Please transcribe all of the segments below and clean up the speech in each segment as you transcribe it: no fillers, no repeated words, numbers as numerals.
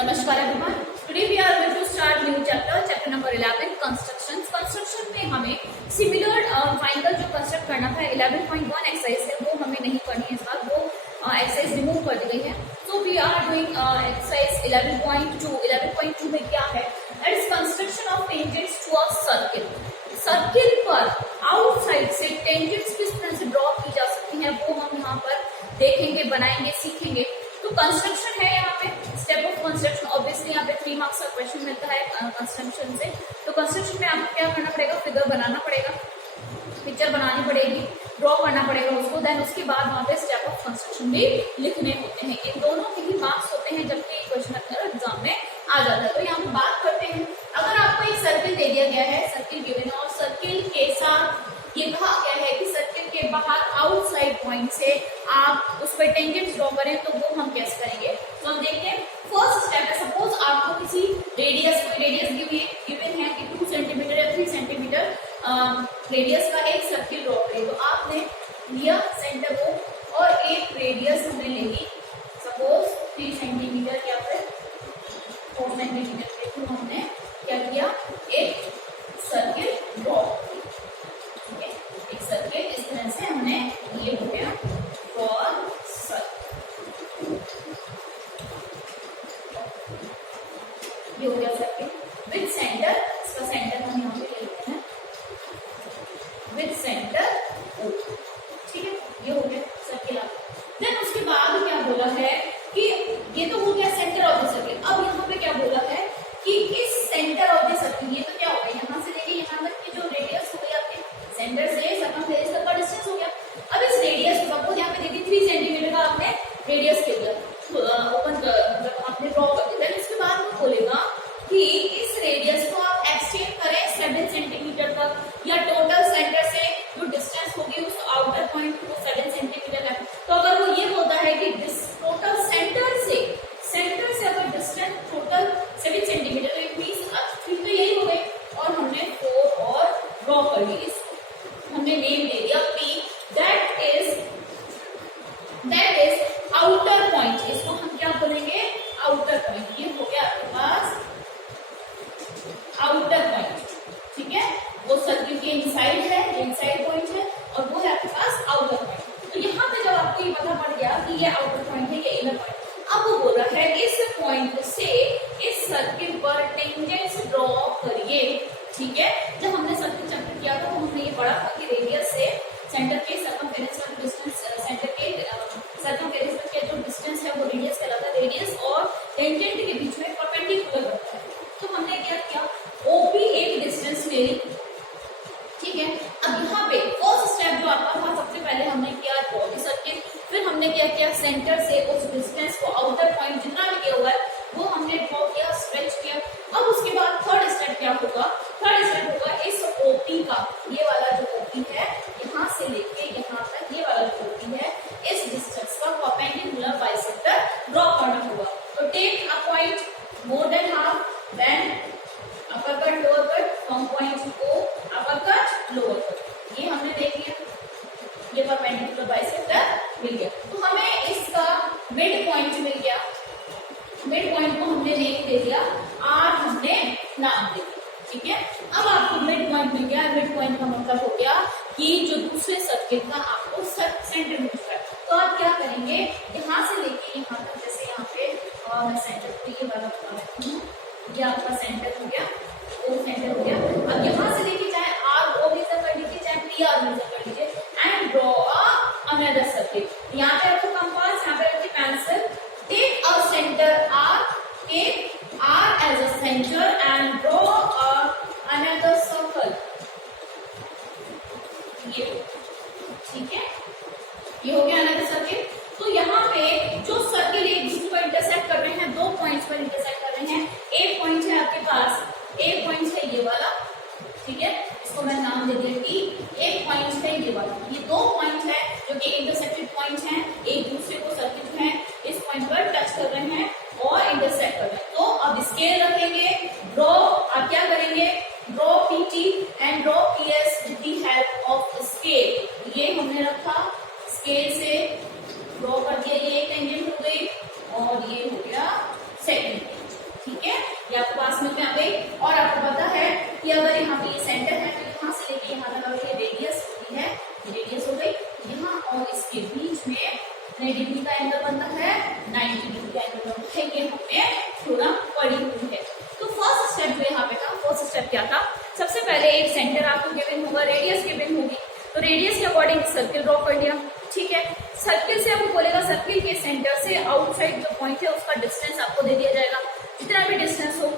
नमस्कार everyone. Today we are going to start new chapter number 11 constructions. Construction में हमें similar triangle जो construct करना था 11.1 एक्सरसाइज है वो हमें नहीं करनी है इस बार, वो एक्सरसाइज रिमूव कर दी गई है. So we are doing exercise 11.2. 11.2 में क्या है? That is construction of tangents to a circle. Circle पर आउटसाइड से टेंजेंट्स किस तरह से ड्रॉ की जा सकती हैं वो हम यहाँ पर देखेंगे, बनाएंगे, सीखेंगे. तो कंस्ट्रक्शन है यहाँ पे, स्टेप ऑफ कंस्ट्रक्शन. ऑब्वियसली यहाँ पे 3 मार्क्स का क्वेश्चन मिलता है कंस्ट्रक्शन से. तो कंस्ट्रक्शन में आपको क्या करना पड़ेगा? फिगर बनाना पड़ेगा, पिक्चर बनानी पड़ेगी, ड्रॉ करना पड़ेगा उसको. देन उसके बाद वहाँ पे स्टेप ऑफ कंस्ट्रक्शन भी लिखने होते हैं. इन दोनों के ही मार्क्स होते हैं जबकि क्वेश्चन अगर एग्जाम में आ जाता है. तो यहाँ पे बात करते हैं, अगर आपको एक सर्किल दे दिया गया है, सर्किल गिवन है और सर्किल के साथ ये कहा गया है कि सर्किल के बाहर आउटसाइड पॉइंट से आप उस पर टेंजेंट्स ड्रॉ करें, तो वो हम कैसे करेंगे. तो हम देखते हैं. फर्स्ट स्टेप है, सपोज आपको किसी रेडियस, कोई रेडियस गिवन है कि 2 सेंटीमीटर या 3 सेंटीमीटर रेडियस का एक सर्किल ड्रॉ करें. तो आपने लिया सेंटर को और एक रेडियस हमने ले ली, सपोज 3 सेंटीमीटर या फिर 4 सेंटीमीटर के थ्रू हमने क्या किया, एक सर्किल ड्रॉ. एक सर्किल इस तरह से हमने, ये हो गया फॉर सर्किल, ये हो गया सर्किल विद सेंटर. इसका सेंटर हम यहाँ पे ले लेते हैं विद सेंटर O. ठीक है, ये हो गया सर्किल. देन उसके बाद क्या बोला है कि ये तो हो गया सेंटर ऑफ द सर्किल. अब यहाँ पे क्या बोला है कि इस सेंटर ऑफ द सर्किल, ये तो क्या होगा, यहाँ से लेके यहाँ तक की जो रेडियस हो गई आपके सेंटर से सर्कमफ्रेंस तक का डिस्टेंस हो गया. अब इस रेडियस को सपोज यहाँ पे देखिए 3 सेंटीमीटर का आपने रेडियस के लिए ओपन मतलब आपने ड्रॉ कर दिया. देन उसके बाद वो बोलेगा कि इस रेडियस को आप एक्सटेंड करें 7 सेंटीमीटर तक, या टोटल सेंटर से जो डिस्टेंस होगी उस आउटर पॉइंट को 7 सेंटीमीटर है. तो अगर वो ये बोलता है कि टोटल सेंटर से अगर डिस्टेंस टोटल 7 सेंटीमीटर, तो एक फिर तो यही हो गई. और हमने 4 और ड्रॉ कर ली, इसको हमने नेम दे दिया P. That is outer point. इसको हम क्या बोलेंगे, आउटर पॉइंट. ये हो गया आपके पास आउटर पॉइंट. ठीक है, वो सर्किल के इनसाइड है, ये इनसाइड पॉइंट है, और वो है आपके पास आउटर पॉइंट. तो यहाँ पे जब आपको ये पता पड़ गया कि ये आउटर पॉइंट है, ये इनर पॉइंट, अब वो बोल रहा है इस पॉइंट से इस सर्किल पर टेंजेंट्स ड्रॉ करिए. ठीक है, जब हमने सर्किल चैप्टर किया था तो हमने ये पढ़ा था कि रेडियस से सेंटर के सर्कमफेरेंस का डिस्टेंस, सेंटर के सर्कमफेरेंस का जो डिस्टेंस है वो रेडियस कहलाता है. रेडियस और टेंजेंट के बीच में परपेंडिकुलर बनता है. तो हमने क्या किया, OP एक डिस्टेंस ले ली. ठीक है, अब यहाँ पे फर्स्ट स्टेप जो आपका था, सबसे पहले हमने किया ड्रॉ द सर्किल. फिर हमने क्या किया, सेंटर से उस डिस्टेंस को, आउटर पॉइंट जितना भी किया हुआ है वो हमने ड्रॉ किया, स्ट्रेच किया. अब उसके बाद थर्ड स्टेप क्या होगा, थर्ड स्टेप होगा इस OP का, ये वाला जो OP है यहाँ से लेके यहाँ तक, ये वाला जो OP है इस डिस्टेंस का परपेंडिकुलर बाइसेक्टर ड्रॉ करना होगा. तो take a point more than half, then upper cut lower cut, from point O upper cut lower cut. ये हमने देख लिया, ये परपेंडिकुलर बाइसेक्टर मिल गया. तो हमें इसका मिड पॉइंट मिल गया. मिड पॉइंट को हमने नेम दे दिया R, हमने नाम दे दिया. ठीक है, अब आपको मिड पॉइंट मिल गया. मिड पॉइंट का मतलब हो गया कि जो दूसरे सर्किल का आपको सेंटर मिल रहा है. तो आप क्या करेंगे, यहाँ से लेके यहाँ तक, जैसे यहाँ पे मैं सेंटर को ये वाला बता देती हूँ, ये आपका सेंटर हो गया, O सेंटर हो गया. अब यहाँ से लेके चाहे R O मेजर कर लीजिए, चाहे PR मेजर कर लीजिए, एंड ड्रॉ अनदर सर्किल. यहाँ पे आपको कंपास, यहाँ पे आपकी pencil. Take a centre R, take R as a center and draw another circle. ये ठीक है, ये हो गया अनदर सर्किल. तो यहाँ पे जो सर्किल एक दूसरे को इंटरसेक्ट कर रहे हैं, 2 पॉइंट्स पर इंटरसेक्ट कर रहे हैं. एक पॉइंट है आपके पास, एक पॉइंट है ये वाला. ठीक है, इसको मैं नाम दे दिया T. एक पॉइंट है बनता है 90 डिग्री का एंगल बनता है। ये हमने थ्योरम पढ़ी हुई है। तो फर्स्ट स्टेप जो यहाँ पे था, फर्स्ट स्टेप क्या था, सबसे पहले एक सेंटर आपको गिवन होगा, रेडियस गिवन होगी, तो रेडियस के अकॉर्डिंग सर्किल ड्रॉ कर लिया। ठीक है, सर्किल से आपको बोलेगा सर्किल के सेंटर से आउटसाइड जो पॉइंट है उसका डिस्टेंस आपको दे दिया जाएगा, जितना भी डिस्टेंस हो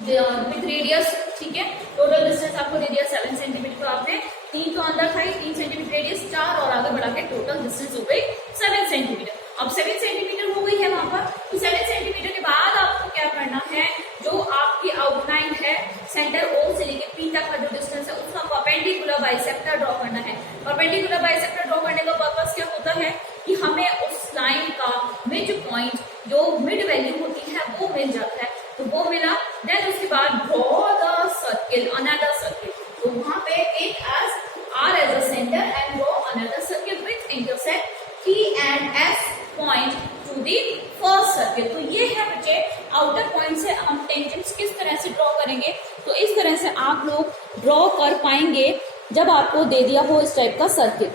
विथ रेडियस। ठीक है, टोटल डिस्टेंस आपको दे दिया 7 सेंटीमीटर, तो आपने 3 तो अंदर था, 3 सेंटीमीटर रेडियस, 4 और आगे बढ़ा के टोटल डिस्टेंस हो गई 7 सेंटीमीटर। अब 7 सेंटीमीटर हो गई है वहां पर, तो 7 सेंटीमीटर के बाद आपको क्या करना है, जो आपकी आउटलाइन है सेंटर ओ से लेके पी तक का जो डिस्टेंस है उसका परपेंडिकुलर बाइसेक्टर ड्रॉ करना है। परपेंडिकुलर बाइसेक्टर ड्रॉ करने का पर्पस क्या होता है कि हमें उस लाइन का मिड पॉइंट जो मिड वैल्यू होती है वो मिल जाता है, तो वो मिला। देन उसके बाद draw the circle, another circle, तो वहां पे take R as a centre and draw another circle with intersect P and S point to the first circle. तो ये है बच्चे आउटर पॉइंट से हम टेंजेंट्स किस तरह से ड्रॉ करेंगे, तो इस तरह से आप लोग ड्रॉ कर पाएंगे जब आपको दे दिया हो इस टाइप का circle.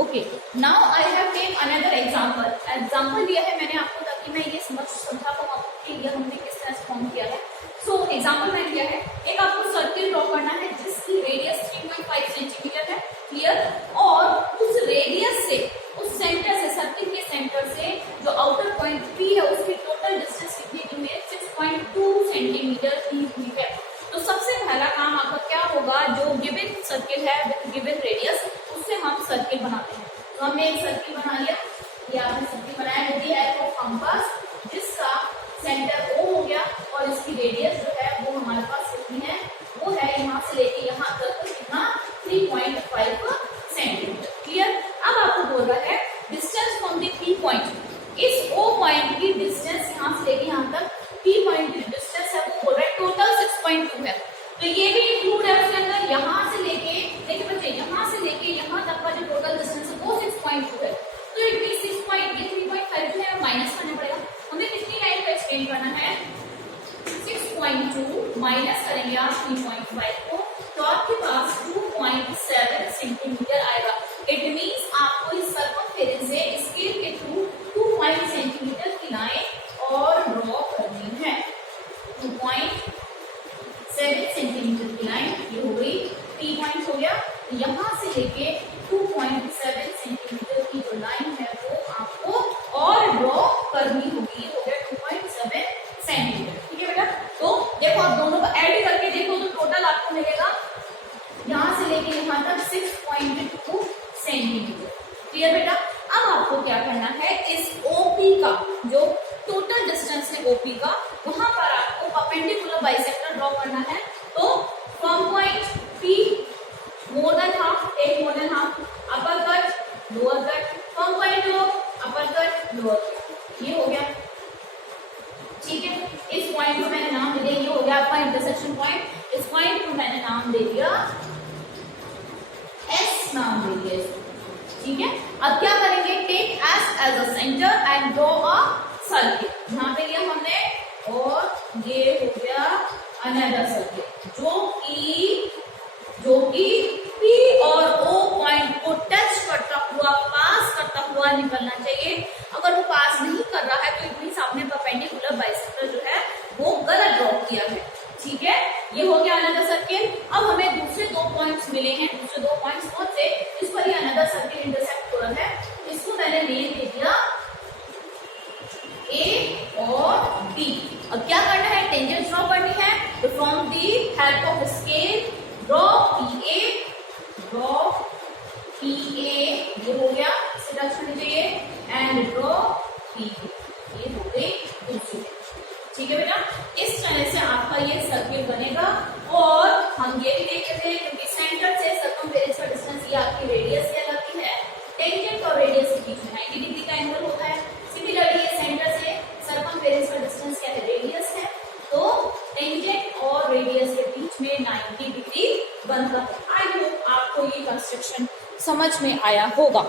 Okay, now I have take another example दिया है मैंने आपको ताकि मैं ये समझा पाऊँ आपके लिए हमने किस तरह से फॉर्म किया है। सो एग्जांपल मैंने दिया है, एक आपको सर्किल ड्रॉ करना है जिसकी रेडियस 3.5 सेंटीमीटर है, क्लियर, और उस रेडियस से उस सेंटर से सर्किल के सेंटर से जो आउटर पॉइंट पी है उसकी टोटल डिस्टेंस कितनी दी हुई है, 6.2 सेंटीमीटर दी हुई है। तो सबसे पहला काम आपका क्या होगा, जो गिवन सर्किल है विद गिवन रेडियस उससे हम सर्किल बनाते हैं। तो हमने एक सर्किल बना लिया, ये आपने सर्किल बनाया with the help of compass, जिसका सेंटर O हो गया और इसकी रेडियस जो है वो हमारे पास कितनी है, वो है यहाँ से लेके यहाँ तक कितना 3.5 सेंटीमीटर। क्लियर, अब आपको बोल रहा है distance from the P point, इस O पॉइंट की डिस्टेंस यहाँ से लेके यहाँ तक P पॉइंट की डिस्टेंस है वो बोल रहा है टोटल 6.2 है। तो ये भी इंक्लूड है उसके अंदर, यहाँ से लेके देखिए बच्चे, यहाँ से लेके यहाँ तक का जो टोटल डिस्टेंस है वो 6.2 है। तो इट मींस 3.5 जो है माइनस करना पड़ेगा, हमें कितनी लाइन को एक्सटेंड करना है, 6.2 माइनस करेंगे आप 3.5 को, तो आपके पास 2.7 सेंटीमीटर आएगा। इट मींस आपको इस सर्कमफेरेंस से स्केल के थ्रू 2 सेंटीमीटर की लाइन और ड्रॉ करनी है। 2.7 सेंटीमीटर की लाइन ये हो गई, 3 पॉइंट हो गया, यहाँ से लेके 2.7 सेंटीमीटर की जो लाइन है वो आपको और ड्रॉ करनी होगी, हो गया 2.7 सेंटीमीटर। ठीक है बेटा, तो देखो आप दोनों को ऐड करके देखो तो टोटल आपको मिलेगा यहाँ से लेके यहाँ तक 6.2 सेंटीमीटर। क्लियर बेटा, अब आपको क्या करना है, इस OP का जो टोटल डिस्टेंस है OP का, वहां पर आपको परपेंडिकुलर बाइसेक्टर ड्रॉ करना है। तो from point P more than half, take more than half, upper cut lower cut, from point O upper cut lower cut, ये हो गया। ठीक है, इस पॉइंट को मैंने नाम दे दिया, ये हो गया आपका इंटरसेक्शन पॉइंट। इस पॉइंट को मैंने नाम दे दिया S, नाम दे दिया इसको। ठीक है, अब क्या करेंगे, take S as a centre and draw a circle. यहाँ पे लिया हमने और ये हो गया अनदर सर्किल जो कि P और O पॉइंट को टच करता हुआ, पास करता हुआ निकलना चाहिए। अगर वो पास नहीं कर रहा है तो इट मींस आपने परपेंडिकुलर बाइसेक्टर जो है वो गलत ड्रॉ किया है। ठीक है, ये हो गया अनदर सर्किल। अब हमें दूसरे 2 पॉइंट्स मिले हैं, दूसरे 2 पॉइंट्स कौन से, इस पर ये अनदर सर्किल इंटरसेक्ट हो रहा है, इसको मैंने नेम दे दिया A और B। अब क्या करना है, टेंजेंट्स ड्रॉ करनी है, तो from the help of scale draw PA, ये हो गया, इसे टच करनी चाहिए, एंड ड्रॉ PB, ये हो गई दूसरी। ठीक है बेटा, इस तरह से आपका ये सर्किल बनेगा। और हम ये भी देख रहे थे क्योंकि सेंटर से सर्कमफेरेंस का डिस्टेंस, ये आपकी रेडियस कहलाती है, टेंजेंट और रेडियस के बीच में 90 डिग्री का एंगल होता है। सिमिलरली ये सेंटर से सर्कमफेरेंस का डिस्टेंस क्या है, रेडियस है, तो टेंजेंट और रेडियस के बीच में 90 डिग्री बनता है। आई होप आपको ये कंस्ट्रक्शन समझ में आया होगा।